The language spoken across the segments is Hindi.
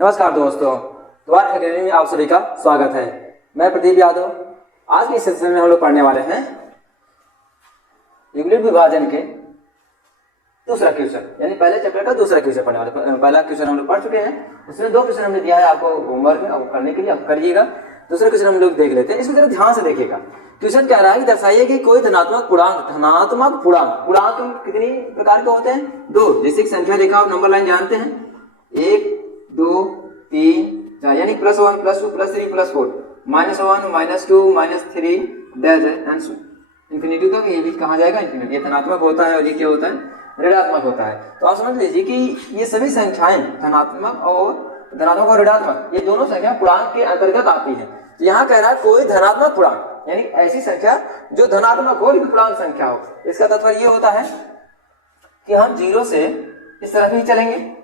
नमस्कार दोस्तों, द्वार अकेडमी में आप सभी का स्वागत है। मैं प्रदीप यादव। आज के सेशन में हम लोग पढ़ने वाले हैं यूक्लिड विभाजन के दूसरा क्वेश्चन, यानी पहले चैप्टर का दूसरा क्वेश्चन पढ़ने वाले। पहला क्वेश्चन हम लोग पढ़ चुके हैं, उसमें दो क्वेश्चन हमने दिया है आपको होमवर्क में, आप करने के लिए आप करिएगा। दूसरा क्वेश्चन हम लोग देख लेते हैं, इसको जरा ध्यान से देखिएगा। क्वेश्चन कह रहा है कि दर्शाइए कि कोई धनात्मक पूर्णांक कितनी प्रकार के होते हैं? दो। जैसे संख्या देखा, आप नंबर लाइन जानते हैं, 1 2 3 4, यानी +1 +2 +3 +4, -1 -2 -3 डैश एंड सो इंफिनिटी तक। ये भी कहा जाएगा इंफिनिटी। ये धनात्मक होता है और ये क्या होता है? ऋणात्मक होता है। तो आप समझ लीजिए कि ये सभी संख्याएं धनात्मक और ऋणात्मक, ये दोनों संख्या पूर्णांक के अंतर्गत आती है। तो यहाँ कह रहा है कोई धनात्मक पूर्णांक, यानी ऐसी संख्या जो धनात्मक हो लेकिन पूर्णांक संख्या हो। इसका तात्पर्य ये होता है कि हम 0 से इस तरफ ही चलेंगे,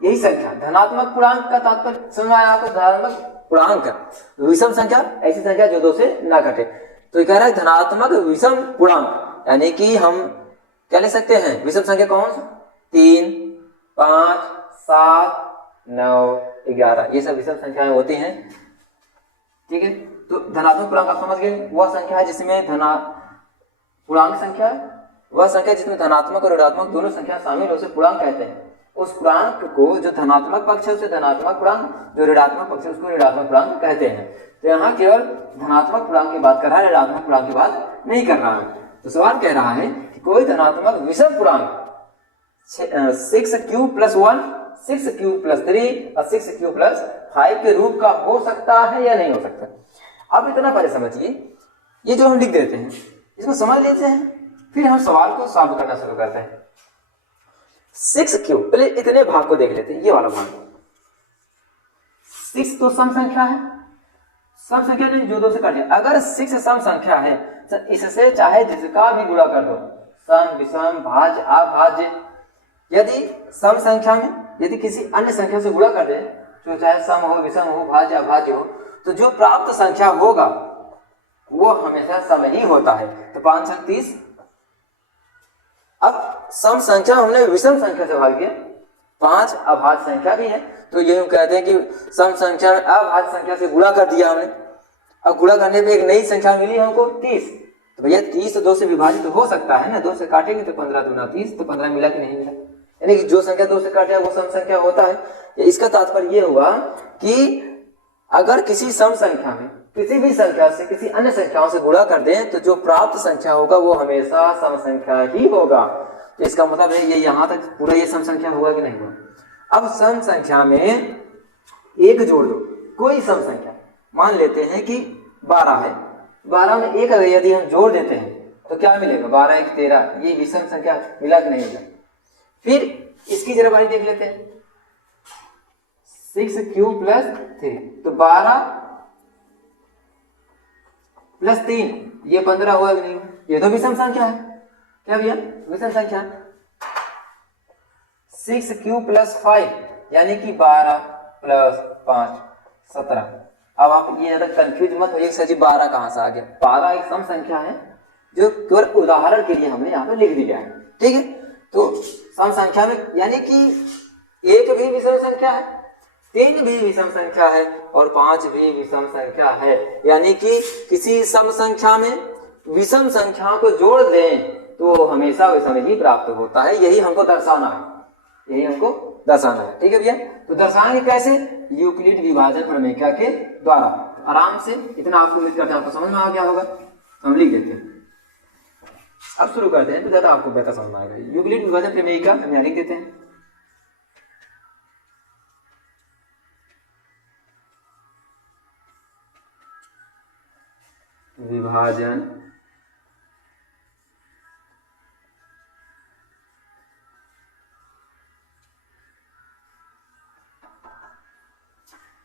यही संख्या धनात्मक पूर्णांक का तात्पर्य समझ आया आपको? धनात्मक पूर्णांक विषम संख्या, ऐसी संख्या जो 2 से ना घटे। तो ये कह रहा है धनात्मक विषम पूर्णांक, यानी कि हम क्या ले सकते हैं? विषम संख्या कौन सी? 3 5 7 9 11, ये सब विषम संख्याएं होती हैं। ठीक है, तो धनात्मक पूर्णांक आप समझ गए, वह संख्या है जिसमें पूर्णांक संख्या, वह संख्या जिसमें धनात्मक और ऋणात्मक दोनों संख्या शामिल हो, उसे पूर्णांक कहते हैं। उस पूर्णांक को जो धनात्मक पक्ष है उसे धनात्मक पूर्णांक, जो ऋणात्मक पक्ष है उसको ऋणात्मक पूर्णांक कहते हैं। तो यहाँ केवल धनात्मक पूर्णांक की बात कर रहा है, ऋणात्मक पूर्णांक की बात नहीं कर रहा है। तो सवाल कह रहा है कि कोई धनात्मक विषम पूर्णांक 6³ + 1 6³ + 3 और 6³ + 5 के रूप का हो सकता है या नहीं हो सकता? अब इतना पहले समझिए, ये जो हम लिख देते हैं इसको समझ लेते हैं, फिर हम सवाल को सॉल्व करना शुरू करते हैं। 6³ पहले इतने भाग को देख लेते हैं, ये वाला भाग। 6 तो सम संख्या है, सम संख्या नहीं जो 2 से कट जाए। अगर 6 सम संख्या है तो इससे चाहे जिसका भी गुणा कर दो, सम विषम भाज्य अभाज्य। यदि सम संख्या में यदि किसी अन्य संख्या से गुणा कर दे, जो चाहे सम हो विषम हो भाज्य अभाज्य हो, तो जो प्राप्त संख्या होगा वो हमेशा सम ही होता है। तो 5 × 30। अब सम संख्या हमने विषम संख्या से भाग दिया, 5 अभाज्य संख्या भी है, तो ये हम कहते हैं कि सम संख्या में अभाज्य संख्या से गुणा कर दिया हमने। अब गुणा करने पे एक नई संख्या मिली हमको 30। तो भैया 30 तो 2 से विभाजित तो हो सकता है ना, 2 से काटेंगे तो 15 दूना 30, तो 15 मिला कि नहीं मिला? यानी कि जो संख्या 2 से काटे वो सम संख्या होता है। इसका तात्पर्य ये हुआ कि अगर किसी सम संख्या में किसी भी संख्या से किसी अन्य संख्याओं से गुणा कर दें तो जो प्राप्त संख्या होगा वो हमेशा सम संख्या ही होगा। तो इसका मतलब है ये यहाँ तक पूरा ये सम संख्या होगा कि नहीं होगा? अब सम संख्या में एक जोड़ दो, कोई सम संख्या मान लेते हैं कि 12 है, 12 में एक अगर यदि हम जोड़ देते हैं तो क्या मिलेगा? 12 × 1 = 13, ये विषम संख्या मिला कि नहीं मिला? फिर इसकी जरा बारी देख लेते हैं, 6³ + 3, तो 12 + 3 ये 15 हुआ कि नहीं? ये तो विषम संख्या है। क्या भैया? विषम संख्या। 6³ + 5 यानी कि 12 + 5 17। अब आप ये ज्यादा कंफ्यूज मत होइए सर जी 12 कहां से आ गया। 12 एक सम संख्या है जो केवल उदाहरण के लिए हमने यहाँ पे लिख दिया है। ठीक है, तो सम संख्या में यानी कि 1 भी विषम संख्या है, 3 भी विषम संख्या है और 5 भी विषम संख्या है। यानी कि किसी सम संख्या में विषम संख्या को जोड़ दें तो हमेशा विषम ही प्राप्त होता है। यही हमको दर्शाना है, यही हमको दर्शाना है। ठीक है भैया, तो दर्शाएंगे कैसे? यूक्लिड विभाजन प्रमेय के द्वारा। आराम से इतना आपको उम्मीद करते हैं आपको समझ में आ गया होगा। हम लिख देते हैं, अब शुरू करते हैं तो ज्यादा आपको बेहतर समझ में आएगा। यूक्लिड विभाजन प्रमेय का हम यहाँ लिख देते हैं। विभाजन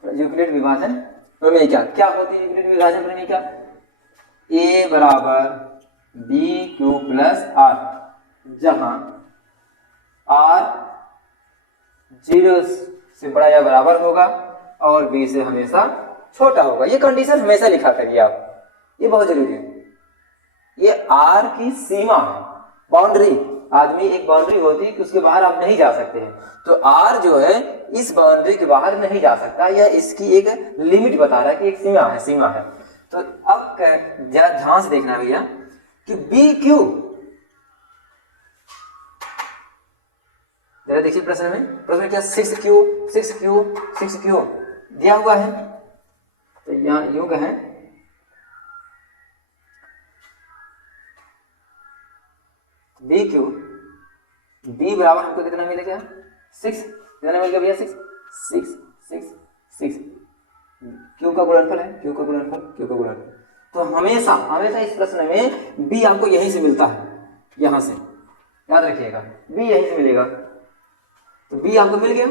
यूक्लिड विभाजन प्रमेय क्या होती है? यूक्लिड विभाजन प्रमेय क्या? A = BQ + R, जहां R 0 से बड़ा या बराबर होगा और B से हमेशा छोटा होगा। ये कंडीशन हमेशा लिखा करिए आप, ये बहुत जरूरी है। ये R की सीमा है, बाउंड्री, आदमी एक बाउंड्री होती है कि उसके बाहर आप नहीं जा सकते हैं, तो R जो है इस बाउंड्री के बाहर नहीं जा सकता, यह इसकी एक लिमिट बता रहा है कि एक सीमा है। तो अब जरा ध्यान से देखना भैया कि BQ, जरा देखिए प्रश्न में क्या 6Q दिया हुआ है, तो यहाँ यूं कहें BQ, B बराबर हमको कितना मिलेगा 6, कितना मिलेगा भैया 6 क्यू का गुणनफल है, क्यू का गुणनफल। तो हमेशा इस प्रश्न में B आपको यहीं से मिलता है, यहां से याद रखिएगा B यहीं से मिलेगा। तो B आपको मिल गया।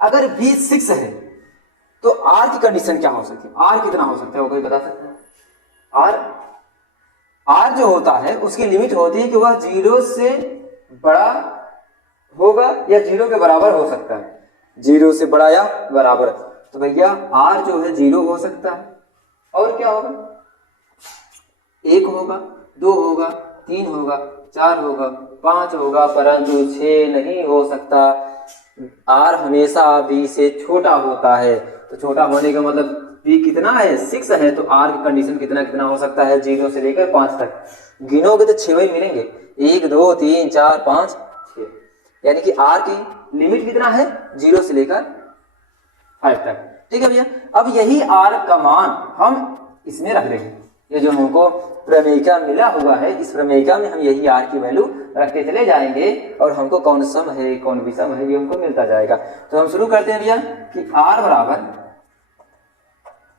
अगर B 6 है तो R की कंडीशन क्या हो सकती है, R कितना हो सकता है वो कोई बता सकता है? R जो होता है उसकी लिमिट होती है कि वह 0 से बड़ा होगा या 0 के बराबर हो सकता है, 0 से बड़ा या बराबर। तो भैया R जो है 0 हो सकता है, और क्या होगा 1 होगा, 2 होगा, 3 होगा, 4 होगा, 5 होगा, परंतु 6 नहीं हो सकता। R हमेशा B से छोटा होता है, तो छोटा होने का मतलब B कितना है 6 है, तो R की कंडीशन कितना हो सकता है 0 से लेकर 5 तक। गिनोगे तो 6 ही मिलेंगे, 1 2 3 4 5 6, यानी कि R की लिमिट कितना है 0 से लेकर 5 तक। ठीक है भैया, अब यही R का मान हम इसमें रख देंगे, ये जो हमको प्रमेयिका मिला हुआ है इस प्रमेयिका में हम यही R की वैल्यू रखते चले जाएंगे और हमको कौन सम है कौन विषम है ये हमको मिलता जाएगा। तो हम शुरू करते हैं भैया कि R बराबर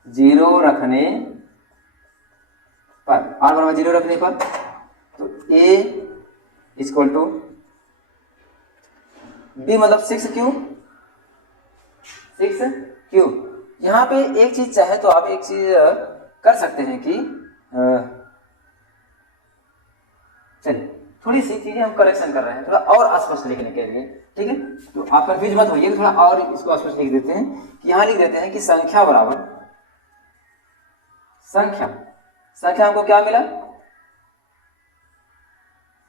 0 रखने पर, तो A इक्वल टू B मतलब 6Q। यहाँ पे एक चीज चाहे तो आप एक चीज कर सकते हैं कि चलिए थोड़ी सी चीजें हम करेक्शन कर रहे हैं थोड़ा और स्पष्ट लिखने के लिए, ठीक है। तो आप कंफ्यूज मत होइए, थोड़ा और इसको स्पष्ट लिख देते हैं कि यहाँ लिख देते हैं कि संख्या बराबर संख्या हमको क्या मिला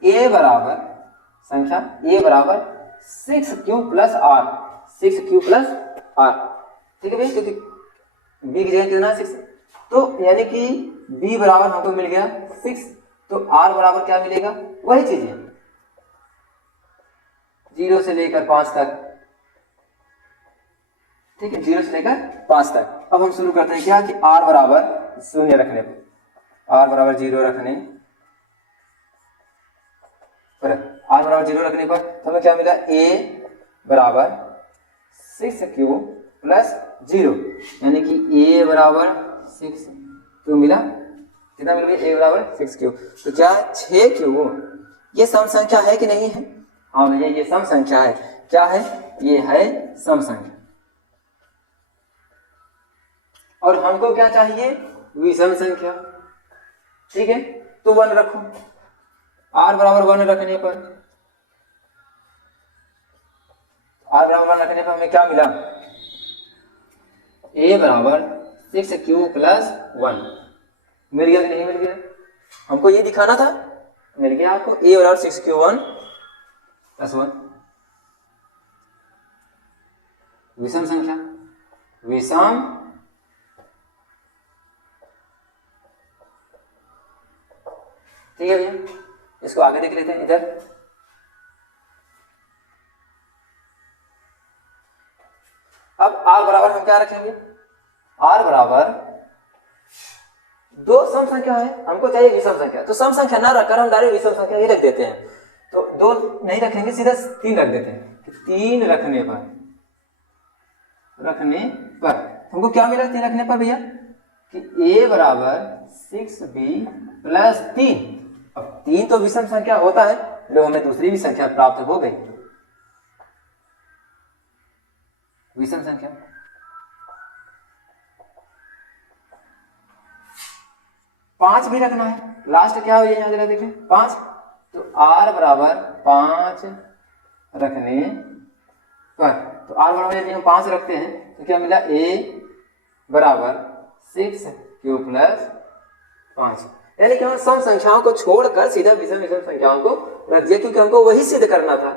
A बराबर 6Q प्लस R, ठीक है भैया, क्योंकि B की जगह कितना 6, तो यानी कि B बराबर हमको मिल गया 6, तो R बराबर क्या मिलेगा वही चीज है 0 से लेकर 5 तक, ठीक है 0 से लेकर 5 तक। अब हम शुरू करते हैं क्या कि R बराबर 0 रखने पर, R बराबर 0 रखने पर हमें क्या मिला A बराबर 6Q प्लस 0, यानी कि A बराबर 6Q मिला, कितना मिल गया A बराबर 6Q। तो क्या 6Q ये सम संख्या है कि नहीं है? हाँ भैया ये सम संख्या है। क्या है? ये है सम संख्या। और हमको क्या चाहिए? विषम संख्या, ठीक है। तो 1 रखो, R बराबर 1 रखने पर हमें क्या मिला A बराबर 6Q प्लस 1 मिल गया कि नहीं मिल गया? हमको ये दिखाना था, मिल गया आपको A बराबर 6Q1 प्लस 1। विषम संख्या, ठीक है भैया, इसको आगे देख लेते हैं। इधर अब R बराबर हम क्या रखेंगे? R बराबर दो सम संख्या है, हमको चाहिए विषम संख्या, तो सम संख्या ना रखकर हम डायरेक्ट विषम संख्या ही रख देते हैं। तो 2 नहीं रखेंगे, सीधा 3 रख देते हैं। 3 रखने पर हमको क्या मिला 3 रखने पर भैया कि A बराबर 6B प्लस 3। अब 3 तो विषम संख्या होता है, जो हमें दूसरी भी संख्या प्राप्त हो गई विषम संख्या। 5 भी रखना है, लास्ट क्या हो यहाँ जरा देखें 5, तो R बराबर 5 रखने पर, तो R बराबर यदि हम 5 रखते हैं तो क्या मिला A बराबर 6Q प्लस 5। यानी कि हम सम संख्याओं को छोड़कर सीधा विषम विषम संख्याओं को रख दिया, क्योंकि हमको वही सिद्ध करना था।